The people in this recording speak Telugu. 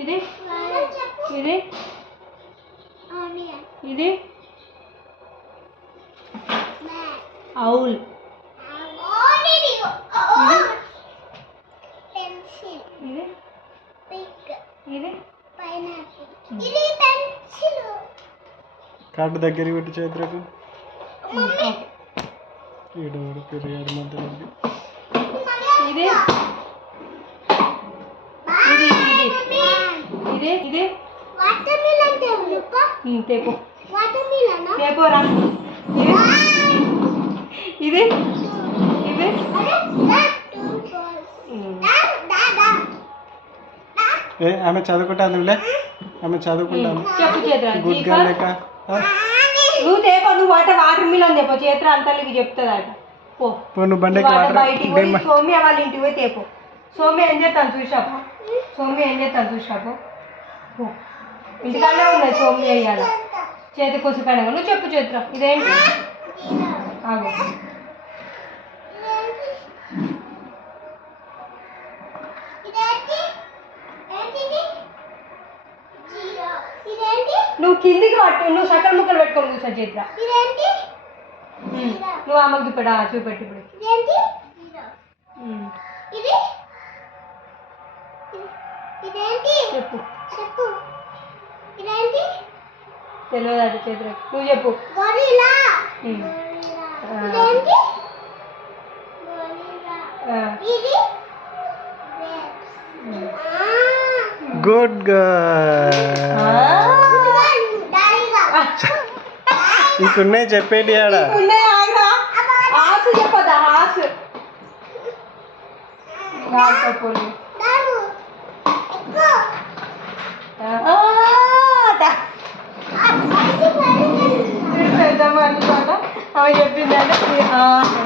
ఇది ఇది ఇది ఔల్. ఇది ఇది కార్డు దగ్గరికి పెట్టి చేతులకు పెరిగాడు మధ్యలో. ఇది ఇది ఇది ఇది తేపో తేపోరా. ఇది ఇది ఆమె చదువుకుంటానులే, ఆమె చదువుకుంటాను. చెప్పు చేతురా. గుడ్ గర్ల్ లెక్క. నువ్వు తేపో, నువ్వు వాటర్ మిలన్ తేపో. చేతురా అంతా నీకు చెప్తుందట. పో నువ్వు బండికి బయటికి పోయి సౌమ్య వాళ్ళ ఇంటికి పోయి తేపో. సౌమ్య ఏం చేస్తాను చూసాపు, సౌమ్య ఏం చేస్తాను చూసాపు. ఇంటికాడే ఉన్నాయి సౌమ్య అయ్యాల చేతి కొసిపోయినా. నువ్వు చెప్పు చేతురా. ఇదేంటి ఆగు. నువ్వు కిందికి పట్టు, నువ్వు సకల ముక్కలు పెట్టుకొని కూర్చో చేతురా. నువ్వు ఆమెకు చూపెడా చూపెట్టు ఇప్పుడు. చెప్పు తెలియదు చేతురా. నువ్వు చెప్పు. Good girl. ఇంకున్నాయి చెప్పేటి ఆడ. హాస్ చెప్పదా హాస్ పెద్దమ్మ అనుకోట ఆమె చెప్పిందంటే